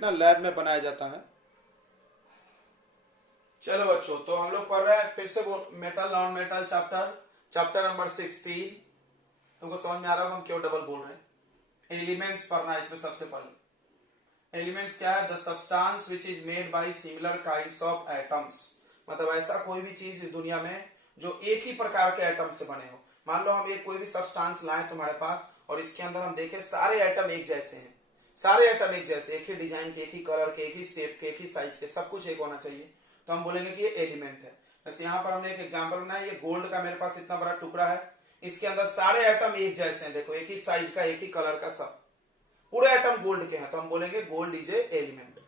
Element ना lab में बनाया जाता है। चलो बच्चों, तो हम लोग पढ़ रहे हैं फिर से metal non metal chapter number 16। तुमको समझ में आ रहा होगा हम क्यों डबल बोल रहे हैं। एलिमेंट्स पढ़ना है इसमें। सबसे पहले एलिमेंट्स क्या है? The substance which is made by similar kinds of atoms. मतलब ऐसा कोई भी चीज इस दुनिया में जो एक ही प्रकार के एटम से बने हो। मान लो हम एक कोई भी सब्सटेंस लाए तुम्हारे पास और इसके अंदर हम देखें सारे एटम एक जैसे हैं, सारे एटम एक जैसे, एक ही डिजाइन के, एक ही कलर के, एक ही शेप के, एक ही साइज के, सब कुछ एक होना चाहिए, तो हम बोलेंगे कि ये एलिमेंट है। जैसे यहाँ पर हमने एक एग्जांपल बनाया, ये गोल्ड का मेरे पास इतना बड़ा टुकड़ा है, इसके अंदर सारे एटम एक जैसे हैं, देखो एक ही साइज का, एक ही कलर का, सब पूरे एटम गोल्ड के हैं, तो हम बोलेंगे गोल्ड इज ए एलिमेंट।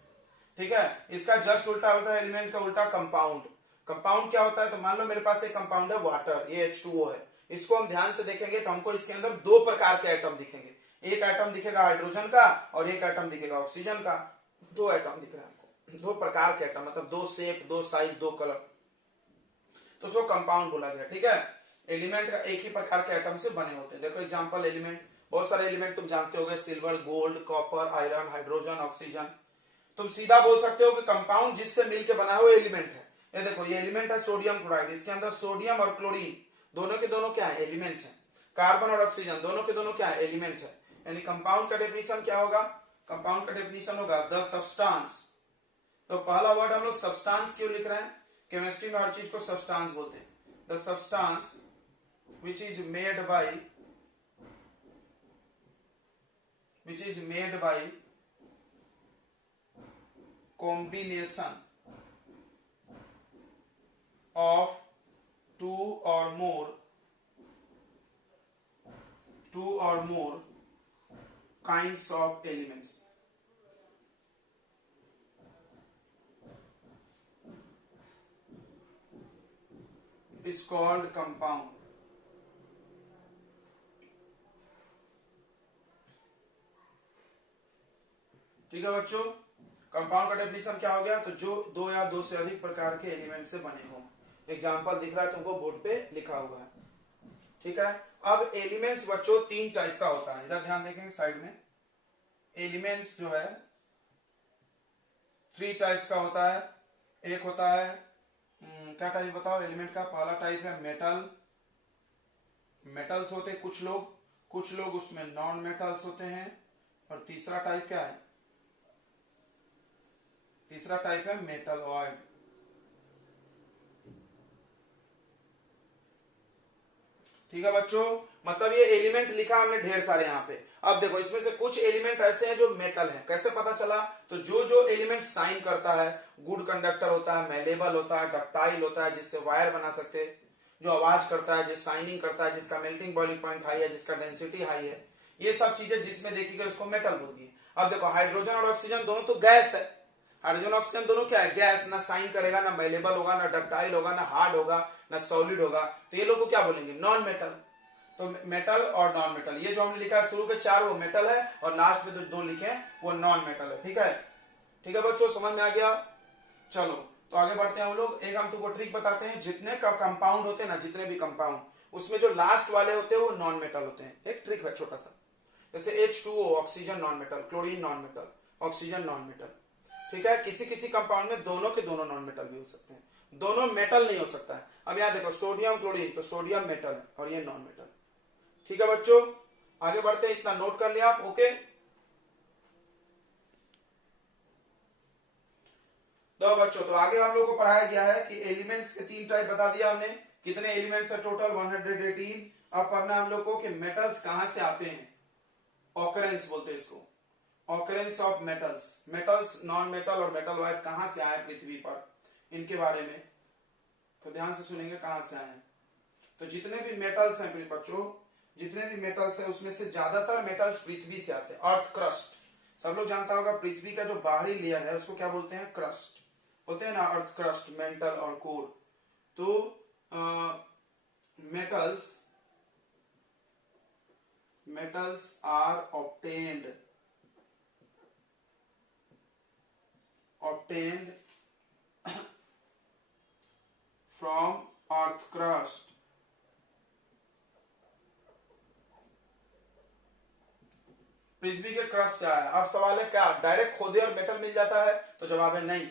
ठीक है। इसका जस्ट उल्टा होता है एलिमेंट का उल्टा कंपाउंड। कंपाउंड क्या होता है? तो मान लो मेरे पास एक कंपाउंड है वाटर, ये H2O है। इसको हम ध्यान से देखेंगे तो हमको इसके अंदर दो प्रकार के एटम दिखेंगे। एक एटम दिखेगा हाइड्रोजन का और एक एटम दिखेगा ऑक्सीजन का। दो एटम दिख रहा है हमको, दो प्रकार के एटम, मतलब दो शेप, दो साइज, दो कलर, तो उसको कंपाउंड बोला गया। ठीक है। एलिमेंट का एक ही प्रकार के एटम से बने होते हैं। देखो एग्जांपल एलिमेंट, बहुत सारे एलिमेंट तुम जानते होगे, silver, gold, copper, iron, hydrogen, oxygen. तुम सीधा बोल सकते हो कि कंपाउंड जिससे मिलकर बना हुआ एलिमेंट है। ये देखो ये एलिमेंट है सोडियम क्लोराइड, इसके अंदर सोडियम और क्लोरीन दोनों के दोनों क्या है? एलिमेंट है। कार्बन और ऑक्सीजन दोनों के दोनों क्या है? एलिमेंट है। यानी कंपाउंड का डेफिनेशन क्या होगा? कंपाउंड का डेफिनेशन होगा द सब्सटेंस। तो पहला वर्ड हम लोग सब्सटेंस क्यों लिख रहे हैं? केमिस्ट्री में हर चीज को सब्सटेंस बोलते हैं। The substance which is made by combination of two or more kinds of elements is called compound. ठीक है बच्चों, कंपाउंड का डेफिनेशन क्या हो गया? तो जो दो या दो से अधिक प्रकार के एलिमेंट से बने हो। एग्जांपल दिख रहा है तुमको, बोर्ड पे लिखा हुआ है। ठीक है। अब एलिमेंट्स बच्चों तीन टाइप का होता है, इधर ध्यान देखेंगे साइड में। एलिमेंट्स जो है थ्री टाइप्स का होता है। एक होता है क्या टाइप बताओ एलिमेंट का? पहला टाइप है मेटल, मेटल्स होते हैं कुछ लोग उसमें नॉन मेटल्स होते हैं। और तीसरा टाइप क्या है? तीसरा टाइप है मेटलॉइड। ठीक है बच्चों, मतलब ये एलिमेंट लिखा हमने ढेर सारे यहाँ पे। अब देखो इसमें से कुछ एलिमेंट ऐसे हैं जो मेटल हैं। कैसे पता चला? तो जो एलिमेंट साइन करता है, गुड कंडक्टर होता है, मेलेबल होता है, डक्टाइल होता है, जिससे वायर बना सकते हैं, जो आवाज करता है, जो साइनिंग करता है, जिसका मेल्टिंग बॉइलिंग पॉइंट हाई है, जिसका डेंसिटी हाई है, ये सब चीजें जिसमें देखी गई उसको मेटल बोल दिए। अब देखो हाइड्रोजन और ऑक्सीजन दोनों तो गैस है। हाइड्रोजन ऑक्सीजन दोनों क्या है? गैस। ना साइन करेगा, ना मेलेबल होगा, ना डक्टाइल होगा, ना हार्ड होगा, ना सॉलिड होगा, तो ये लोग को क्या बोलेंगे? Non metal. तो मेटल और नॉन मेटल, ये जो हमने लिखा है शुरू के चार वो मेटल है और लास्ट में जो दो लिखे हैं वो नॉन मेटल है। ठीक है। ठीक है बच्चों, समझ में आ गया? चलो तो आगे बढ़ते हैं हम लोग। एक हम तुमको ट्रिक बताते हैं, जितने का कंपाउंड होते हैं ना, जितने भी कंपाउंड, उसमें जो लास्ट वाले होते हैं वो नॉन मेटल होते हैं। एक ट्रिक है छोटा सा, जैसे H2O oxygen non metal, chlorine non metal, oxygen non metal. ठीक है। किसी किसी कंपाउंड में दोनों के दोनों नॉन मेटल भी हो सकते हैं, दोनों मेटल नहीं हो सकता है। अब यहां देखो सोडियम क्लोरीन, तो सोडियम मेटल है और ये नॉन मेटल। ठीक है बच्चों, आगे बढ़ते हैं। इतना नोट कर लिया आप? ओके। तो बच्चों तो आगे हम लोग को पढ़ाया गया है कि एलिमेंट्स के तीन टाइप बता दिया हमने। कितने एलिमेंट्स है टोटल? 118। अब पढ़ना हम लोग को कि मेटल्स कहां से आते हैं। ऑकरेंस बोलते हैं इसको, occurrence of metals. Metals, non metal और मेटल वाइट कहां से आए पृथ्वी पर, इनके बारे में तो ध्यान से सुनेंगे कहां से आए। तो जितने भी मेटल्स हैं बच्चों, जितने भी मेटल्स हैं उसमें से ज्यादातर मेटल्स पृथ्वी से आते हैं। अर्थ क्रस्ट, सब लोग जानता होगा पृथ्वी का जो बाहरी लेयर है उसको क्या बोलते हैं? क्रस्ट बोलते हैं ना, अर्थ क्रस्ट, मेंटल और कोर। तो metals are obtained from earth crust पृथ्वी के क्रस्ट से आया। अब सवाल है क्या डायरेक्ट खोदे और मेटल मिल जाता है, तो जवाब है नहीं।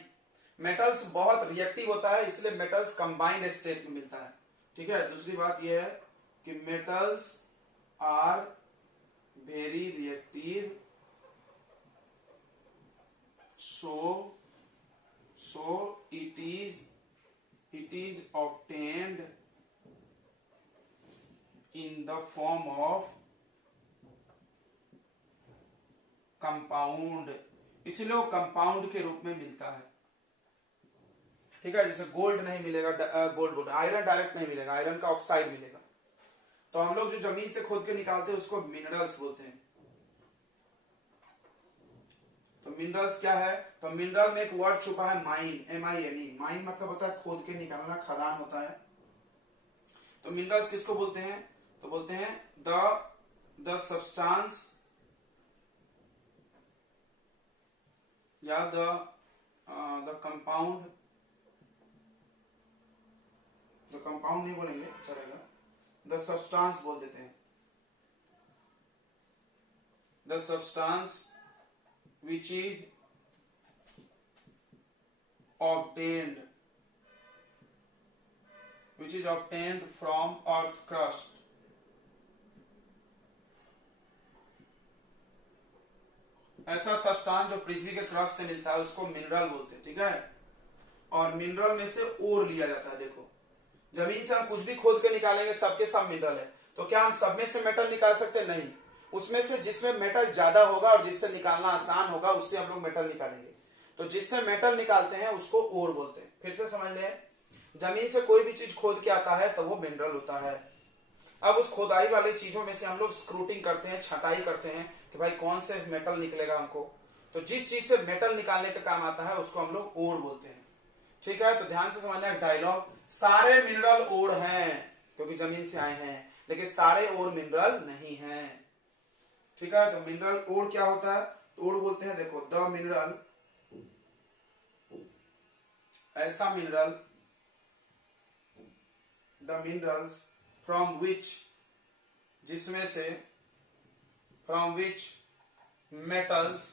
मेटल्स बहुत रिएक्टिव होता है, इसलिए मेटल्स कंबाइंड स्टेट में मिलता है। ठीक है, दूसरी बात यह है कि metals are very reactive, so it is obtained in the form of compound, इसलिए वो कंपाउंड के रूप में मिलता है। ठीक है, जैसे गोल्ड नहीं मिलेगा, गोल्ड बोल आयरन डायरेक्ट नहीं मिलेगा, आयरन का ऑक्साइड मिलेगा। तो हम लोग जो जमीन से खोद के निकालते हैं उसको मिनरल्स बोलते हैं। तो मिनरल्स क्या है, तो मिनरल में एक वर्ड छुपा है माइन, MINE। माइन मतलब होता है खोद के निकालना, खदान होता है। तो मिनरल्स किसको बोलते हैं, तो बोलते हैं द सब्सटेंस या द कंपाउंड, द कंपाउंड नहीं बोलेंगे चलेगा, द सब्सटेंस बोल देते हैं। The substance which is obtained from earth crust। ऐसा सब्सटेंस जो पृथ्वी के क्रस्ट से मिलता है उसको मिनरल बोलते हैं। ठीक है, और मिनरल में से ओर लिया जाता है। देखो जमीन से हम कुछ भी खोद के निकालेंगे, सबके सब मिनरल है, तो क्या हम सब में से मेटल निकाल सकते हैं? नहीं, उसमें से जिसमें मेटल ज्यादा होगा और जिससे निकालना आसान होगा उससे हम लोग मेटल निकालेंगे। तो जिससे मेटल निकालते हैं उसको ओर बोलते हैं। फिर से समझ लें, जमीन से कोई भी चीज खोद के आता है तो वो मिनरल होता है। अब उस खोदाई वाली चीजों में से हम लोग स्क्रूटिंग करते हैं, छटाई करते हैं कि भाई कौन से मेटल निकलेगा हमको। तो जिस चीज से मेटल निकालने का काम आता है उसको हम लोग ओर बोलते हैं। ठीक है, तो ध्यान से समझना डायलॉग, सारे मिनरल ओर हैं क्योंकि जमीन से आए हैं, लेकिन सारे ओर मिनरल नहीं है। ठीक है, तो मिनरल ओर क्या होता है, तो ओर बोलते हैं, देखो द मिनरल, ऐसा mineral, the minerals from which, जिसमें से, from which metals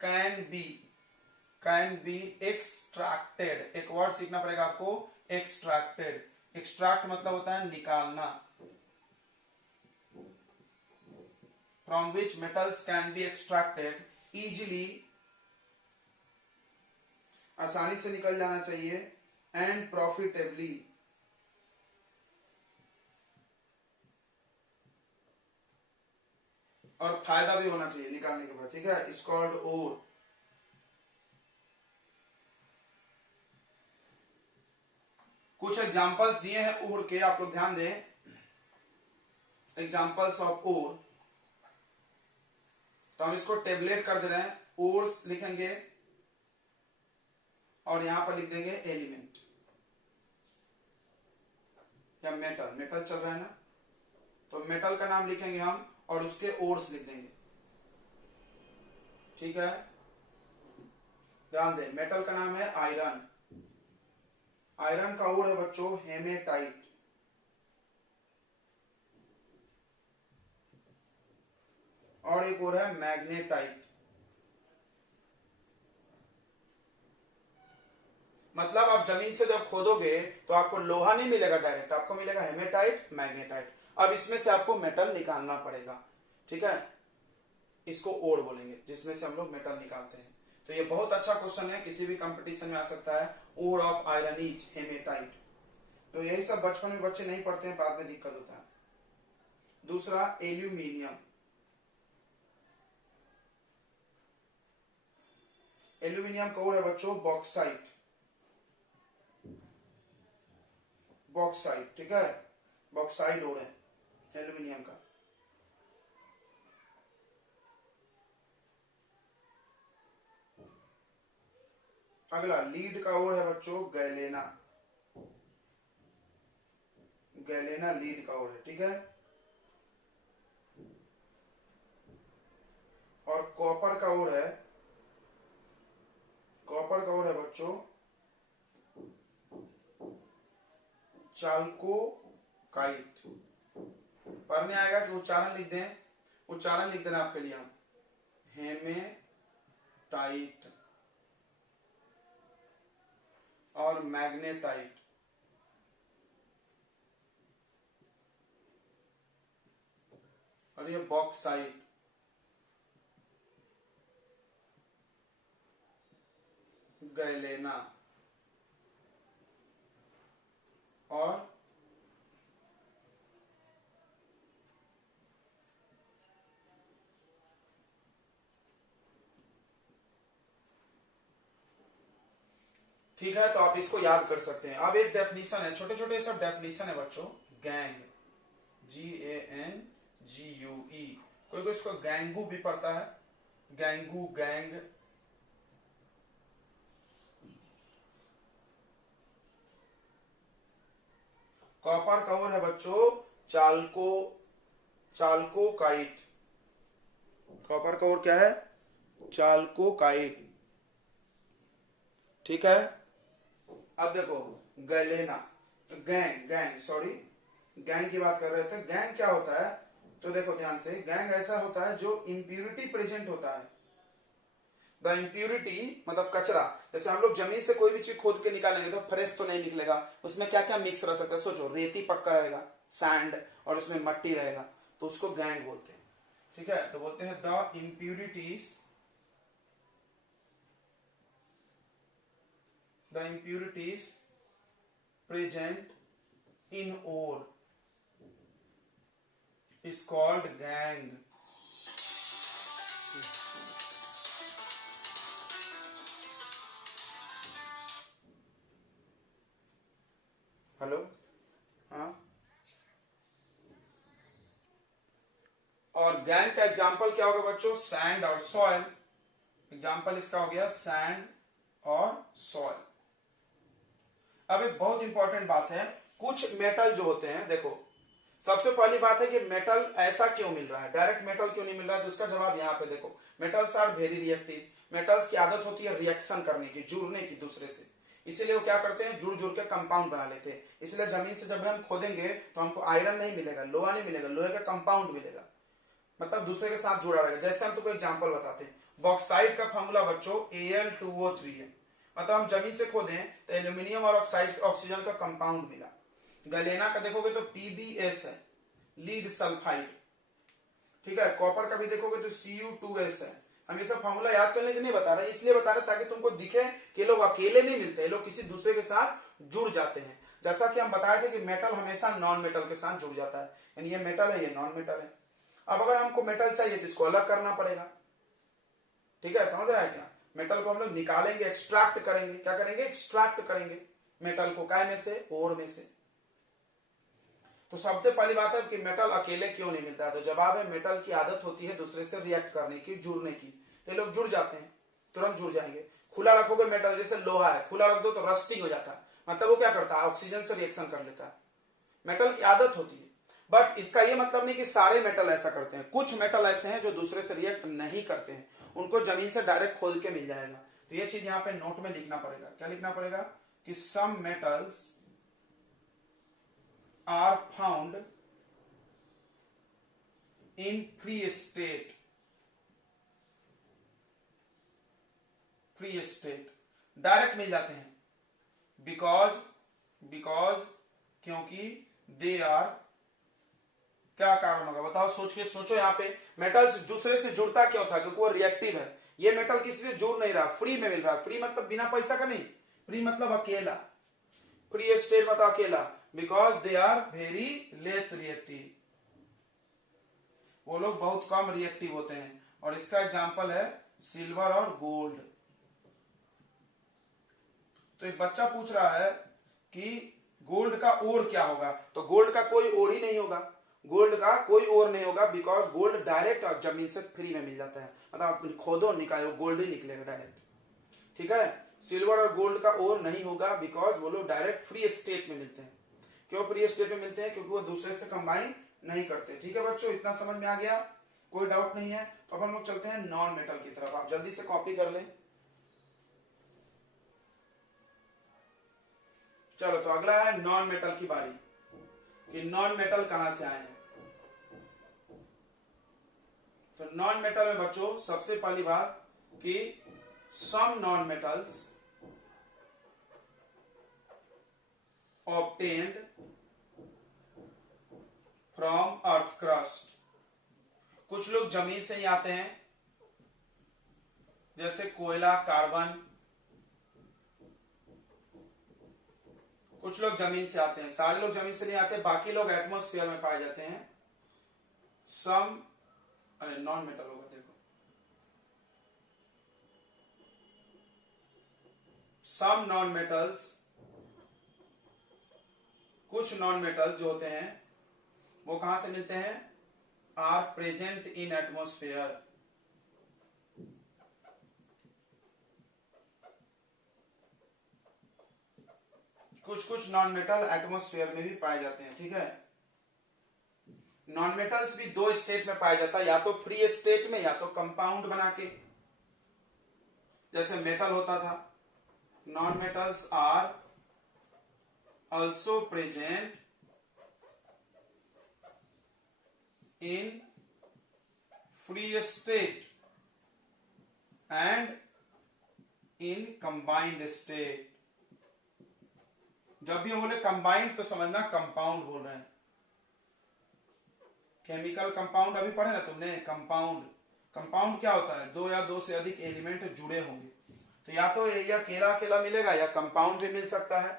can be extracted. एक वर्ड सीखना पड़ेगा आपको, एक्सट्रैक्टेड। एक्सट्रैक्ट मतलब होता है निकालना। From which metals can be extracted easily, आसानी से निकल जाना चाहिए, and profitably, और फायदा भी होना चाहिए निकालने के बाद। ठीक है, इट्स कॉल्ड ओर। कुछ एग्जांपल्स दिए हैं ओर के, आप लोग ध्यान दें। एग्जांपल्स ऑफ ओर, तो हम इसको टेबलेट कर दे रहे हैं, ओर्स लिखेंगे और यहां पर लिख देंगे एलिमेंट या मेटल चल रहा है ना, तो मेटल का नाम लिखेंगे हम और उसके ओर्स लिख देंगे। ठीक है, ध्यान दें, मेटल का नाम है आयरन। आयरन का ओर है बच्चों हेमेटाइट। और एक और है मैग्नेटाइट। मतलब आप जमीन से जब खोदोगे तो आपको लोहा नहीं मिलेगा डायरेक्ट, आपको मिलेगा हेमेटाइट, मैग्नेटाइट। अब इसमें से आपको मेटल निकालना पड़ेगा। ठीक है, इसको ओर बोलेंगे, जिसमें से हम लोग मेटल निकालते हैं। तो ये बहुत अच्छा क्वेश्चन है, किसी भी कंपटीशन में आ सकता है। Ore of iron is hematite. तो यही सब बचपन में बच्चे नहीं पढ़ते हैं, बाद में दिक्कत होता है। दूसरा एल्यूमिनियम। एल्यूमिनियम का ओर है बच्चों बॉक्साइट। बॉक्साइट, ठीक है, बॉक्साइट ओर है एल्यूमिनियम का। अगला लीड का ओर है बच्चों गैलेना। गैलेना लीड का ओर है। ठीक है, और कॉपर का ओर है, कॉपर का ओर है बच्चों चाल्कोकाइट। पढ़ने आएगा कि उच्चारण लिख दें, उच्चारण लिख देना आपके लिए, हेमेटाइट और मैग्नेटाइट। और ये बॉक्साइट, गैलेना और ठीक है, तो आप इसको याद कर सकते हैं। अब एक डेफिनेशन है, छोटे छोटे सब डेफिनेशन है बच्चों। गैंग, GANGUE, कोई कोई इसको गैंगू भी पढ़ता है, गैंगू, गैंग। कॉपर का और है बच्चों चाल्को, चाल्कोकाइट। कॉपर का और क्या है? चाल्कोकाइट। ठीक है, अब देखो गैलेना, गैंग सॉरी, गैंग की बात कर रहे थे। गैंग क्या होता है? तो देखो ध्यान से, गैंग ऐसा होता है जो इंप्यूरिटी प्रेजेंट होता है। द इम्प्यूरिटी मतलब कचरा। जैसे हम लोग जमीन से कोई भी चीज खोद के निकालेंगे तो फ्रेश तो नहीं निकलेगा, उसमें क्या क्या मिक्स रह सकता है। सोचो, रेती पक्का रहेगा, सैंड, और उसमें मट्टी रहेगा, तो उसको गैंग बोलते हैं। ठीक है, तो बोलते हैं the impurities, the impurities present in ore is called gang। Hello, हाँ। और गैंग का एग्जांपल क्या होगा बच्चों? सैंड और सॉइल। एग्जांपल इसका हो गया सैंड और सॉइल। अब एक बहुत इंपॉर्टेंट बात है, कुछ मेटल जो होते हैं, देखो सबसे पहली बात है कि मेटल ऐसा क्यों मिल रहा है, डायरेक्ट मेटल क्यों नहीं मिल रहा है? तो उसका जवाब यहाँ पे देखो, metals are very reactive. Metals की आदत होती है रिएक्शन करने की, जुड़ने की दूसरे से, इसीलिए वो क्या करते हैं, जुड़ जुड़ के कंपाउंड बना लेते हैं। इसलिए जमीन से जब हम खोदेंगे तो हमको आयरन नहीं मिलेगा, लोहा नहीं मिलेगा, लोहे का कंपाउंड मिलेगा, मतलब दूसरे के साथ जुड़ा रहेगा। जैसे हम तुमको एग्जांपल बताते हैं, बॉक्साइड का फॉर्मूला बच्चों Al2O3 है, मतलब हम जमीन से खोदें तो एल्यूमिनियम और ऑक्सीजन का कंपाउंड मिला। गैलेना का देखोगे तो PbS है, लीड सल्फाइड। ठीक है, कॉपर का भी देखोगे तो Cu2S है। हम ये सब फॉर्मूला याद करने के नहीं बता रहे, इसलिए बता रहे ताकि तुमको दिखे कि लोग अकेले नहीं मिलते, लोग किसी दूसरे के साथ जुड़ जाते हैं। जैसा कि हम बताए थे कि मेटल हमेशा नॉन मेटल के साथ जुड़ जाता है, यानी ये मेटल है, ये नॉन मेटल है। अब अगर हमको मेटल चाहिए तो इसको अलग करना पड़ेगा। ठीक है, समझ रहा है क्या? मेटल को हम लोग निकालेंगे, एक्सट्रैक्ट करेंगे। क्या करेंगे? एक्सट्रैक्ट करेंगे मेटल को, काय में से? ओर में से। तो सबसे पहली बात है कि मेटल अकेले क्यों नहीं मिलता है, तो जवाब है मेटल की आदत होती है दूसरे से रिएक्ट करने की, जुड़ने की। ये लोग जुड़ जाते हैं, तुरंत जुड़ जाएंगे। खुला रखोगे मेटल, जैसे लोहा है, खुला रख दो तो रस्टिंग हो जाता है, मतलब वो क्या करता है, ऑक्सीजन से रिएक्शन कर लेता है। मेटल की आदत होती है। बट इसका ये मतलब नहीं कि सारे मेटल ऐसा करते हैं, कुछ मेटल ऐसे हैं जो दूसरे से रिएक्ट नहीं करते हैं, उनको जमीन से डायरेक्ट खोद के मिल जाएगा। तो ये चीज यहाँ पे नोट में लिखना पड़ेगा। क्या लिखना पड़ेगा? कि some metals are found in free state, free state direct मिल जाते हैं, बिकॉज क्योंकि दे आर, क्या कारण होगा बताओ? सोच के सोचो। यहाँ पे मेटल्स दूसरे से जुड़ता क्यों था? क्योंकि वो रिएक्टिव है। ये मेटल किसी से जुड़ नहीं रहा, फ्री में मिल रहा। फ्री मतलब बिना पैसा का नहीं, फ्री मतलब अकेला, फ्री स्टेट मतलब अकेला, because they are very less reactive, वो लोग बहुत कम रिएक्टिव होते हैं। और इसका एग्जांपल है सिल्वर और गोल्ड। तो एक बच्चा पूछ रहा है कि गोल्ड का ओर क्या होगा, तो गोल्ड का कोई ओर ही नहीं होगा, गोल्ड का कोई ओर नहीं होगा, बिकॉज गोल्ड डायरेक्ट जमीन से फ्री में मिल जाता है, मतलब आप खोदो निकालो गोल्ड ही निकलेगा डायरेक्ट। ठीक है, सिल्वर और गोल्ड का ओर नहीं होगा, बिकॉज वो लोग डायरेक्ट फ्री स्टेट में मिलते हैं। क्यों फ्री स्टेट में मिलते हैं? क्योंकि वो दूसरे से कंबाइन नहीं करते। ठीक है बच्चों, इतना समझ में आ गया? कोई डाउट नहीं है? तो अब हम लोग चलते हैं नॉन मेटल की तरफ, आप जल्दी से कॉपी कर लें। चलो, तो अगला है नॉन मेटल की बारी, कि नॉन मेटल कहां से आए हैं। तो नॉन मेटल में बच्चों सबसे पहली बात कि some non metals obtained from earth crust. कुछ लोग जमीन से ही आते हैं, जैसे कोयला, कार्बन, कुछ लोग जमीन से आते हैं। सारे लोग जमीन से नहीं आते, बाकी लोग एटमॉस्फेयर में पाए जाते हैं। सम अरे नॉन मेटल होगा, देखो सम नॉन मेटल्स, कुछ नॉन मेटल्स जो होते हैं वो कहां से मिलते हैं? Are present in atmosphere. कुछ कुछ नॉन मेटल एटमॉस्फेयर में भी पाए जाते हैं, ठीक है। नॉन मेटल्स भी दो स्टेट में पाया जाता है, या तो फ्री स्टेट में या तो कंपाउंड बना के, जैसे मेटल होता था। Non metals are also present in free state and in combined state. जब भी हम बोले कंबाइंड तो समझना कंपाउंड बोल रहे हैं। केमिकल कंपाउंड अभी पढ़े ना तुमने, कंपाउंड। कंपाउंड क्या होता है? दो या दो से अधिक एलिमेंट जुड़े होंगे, तो या तो ये अकेला अकेला मिलेगा या कंपाउंड भी मिल सकता है।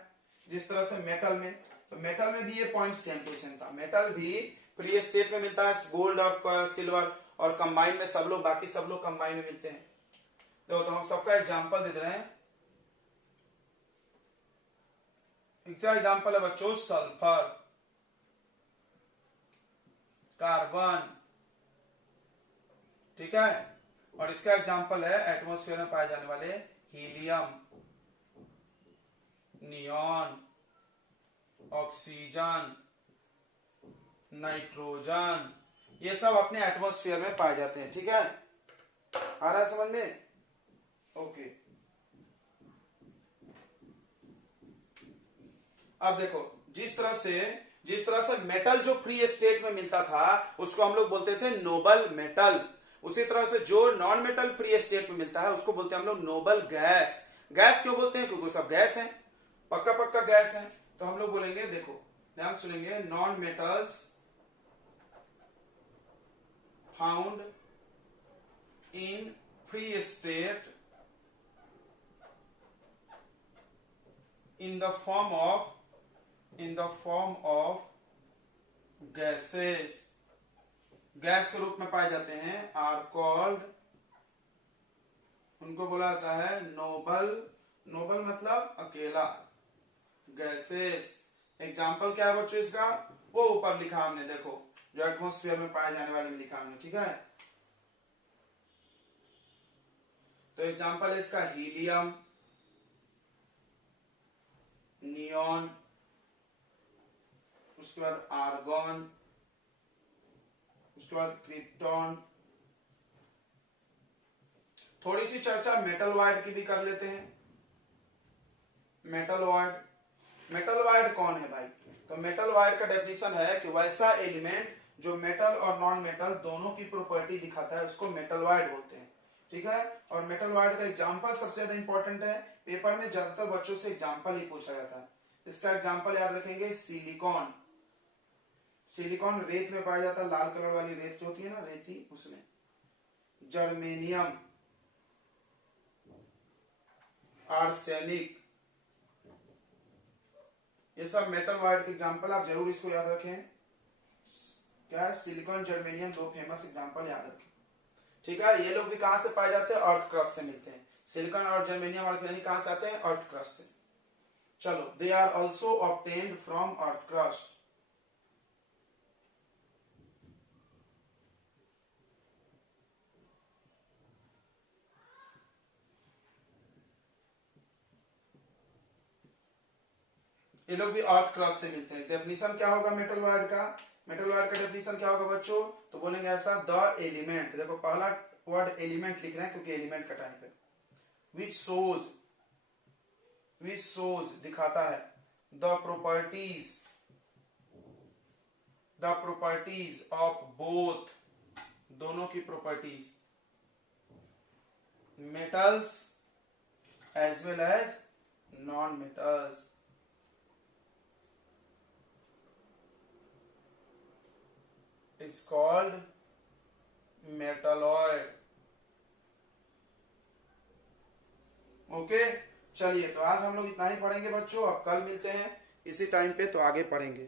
जिस तरह से मेटल में, तो मेटल में भी ये पॉइंट सेम टू सेम था। मेटल भी फ्री स्टेट में मिलता है, गोल्ड और सिल्वर, और कंबाइन में सब लोग, बाकी सब लोग कंबाइन में मिलते हैं। तो हम सबका एग्जाम्पल दे रहे हैं। एग्जाम्पल है बच्चों सल्फर, कार्बन, ठीक है। और इसका एग्जाम्पल है एटमॉस्फेयर में पाए जाने वाले हीलियम, नियॉन, ऑक्सीजन, नाइट्रोजन, ये सब अपने एटमॉस्फेयर में पाए जाते हैं, ठीक है। आ रहा है समझ में? ओके। अब देखो, जिस तरह से मेटल जो फ्री स्टेट में मिलता था उसको हम लोग बोलते थे नोबल मेटल, उसी तरह से जो नॉन मेटल फ्री स्टेट में मिलता है उसको बोलते हैं हम लोग नोबल गैस। गैस क्यों बोलते हैं? क्योंकि सब गैस है, पक्का पक्का गैस है। तो हम लोग बोलेंगे, देखो ध्यान सुनेंगे, non metals found in free state in the form of gases, gas के रूप में पाए जाते हैं, आर कॉल्ड, उनको बोला जाता है नोबल। नोबल मतलब अकेला, गैसेस। एग्जाम्पल क्या है बच्चों इसका? वो ऊपर लिखा हमने, देखो जो एटमॉस्फेयर में पाए जाने वाले में लिखा हमने, ठीक है। तो एग्जाम्पल है इसका हीलियम, नियॉन, उसके बाद आर्गॉन, उसके बाद क्रिप्टॉन। थोड़ी सी चर्चा मेटल वाइड की भी कर लेते हैं। मेटल वाइड, मेटल वाइड कौन है भाई? तो मेटल वाइड का डेफिनेशन है कि वैसा एलिमेंट जो मेटल और नॉन मेटल दोनों की प्रॉपर्टी दिखाता है उसको मेटल वाइड बोलते हैं, ठीक है। और मेटल वाइड का एग्जांपल सबसे ज्यादा इंपॉर्टेंट है, पेपर में ज्यादातर बच्चों से एग्जांपल ही पूछा जाता है। इसका एग्जांपल याद रखेंगे, सिलिकॉन। सिलिकॉन रेत में पाया जाता है, लाल कलर वाली रेत जो होती है ना, रेती, उसमें। जर्मेनियम, आर्सेनिक, ये सब मेटल वाइड के एग्जांपल, आप जरूर इसको याद रखें। क्या है? सिलिकॉन, जर्मेनियम, दो फेमस एग्जांपल याद रखें, ठीक है। ये लोग भी कहां से पाए जाते हैं? अर्थ क्रस्ट से मिलते हैं। सिलिकॉन और जर्मेनियम और कहां से आते हैं? अर्थ क्रस्ट से। चलो, they are also obtained from earth crust. ये लोग भी अर्थ क्रस्ट से मिलते हैं। डेफिनेशन क्या होगा मेटल वाइड का? मेटल वाइड का डेफिनेशन क्या होगा बच्चों? तो बोलेंगे ऐसा, द एलिमेंट, देखो पहला वर्ड एलिमेंट लिख रहे हैं क्योंकि एलिमेंट का टाइप है, विच सोज दिखाता है, द प्रॉपर्टीज ऑफ बोथ दोनों की properties, metals as well as non metals. It's called metalloid. Okay, चलिए तो आज हम लोग इतना ही पढ़ेंगे बच्चों, अब कल मिलते हैं इसी टाइम पे, तो आगे पढ़ेंगे।